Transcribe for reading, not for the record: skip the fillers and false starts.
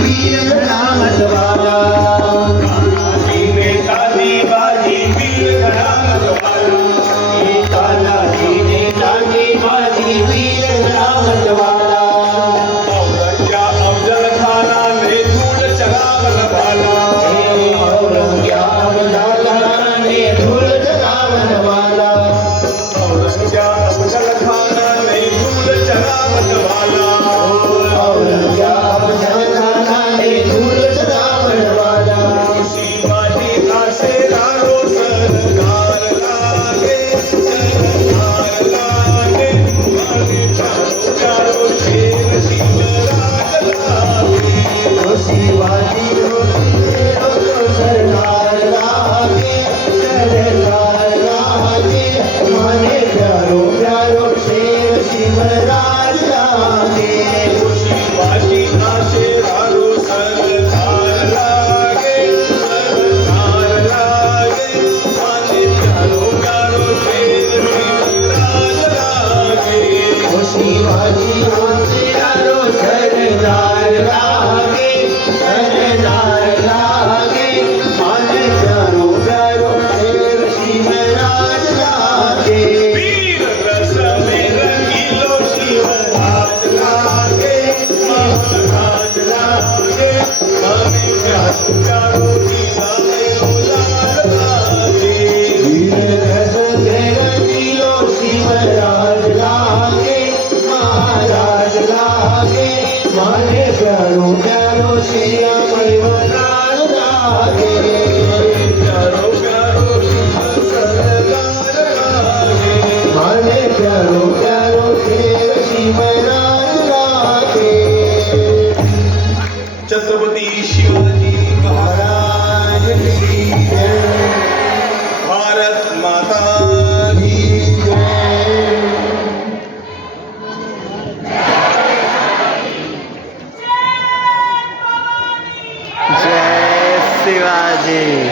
वीर घड़ा मतवाला तानाजी नेताजी बाजी वीर घड़ा मतवाला तानाजी नेताजी बाजी वीर घड़ा मतवाला औरंग्या अफजल खाना ने धूल चलावन वाला औरंग्या अफजल खाना ने धूल चलावन वाला औरंग्या अफजल खाना ने धूल चलावन वाला औरंग्या अफजल खाना ने धूल चलावन वाला शिवाजी का शेरारो सरदार लागे मारे चारो चारो शेर शिवराज लागे शिवाजी सरदार लागे सरदार लागे माने प्यारो प्यारो शेर शिवराज लागे शिवाजी का शेरारो सरदार लागे माने चारो चारो शेर शिवराज लागे शिवाजी तेरो सरदार लागे सरदार लागे माने प्यारो प्यारो शेर शिवराज लागे वीर रस में रंगीलो शिवराज लागे महाराज लागे माने चारो चारो नीला लाल लागे वीर रस तेरा नीलो शिवराज लागे महाराज लागे माने प्यारो प्यारो श्याम शिवराज लागे चारो चारो सरदार लागे माने प्यारो प्यारो शेर शिवराज लागे छत्रपति शिवाजी महाराज महाराज की जय भारत माता की की जय जय शिवाजी।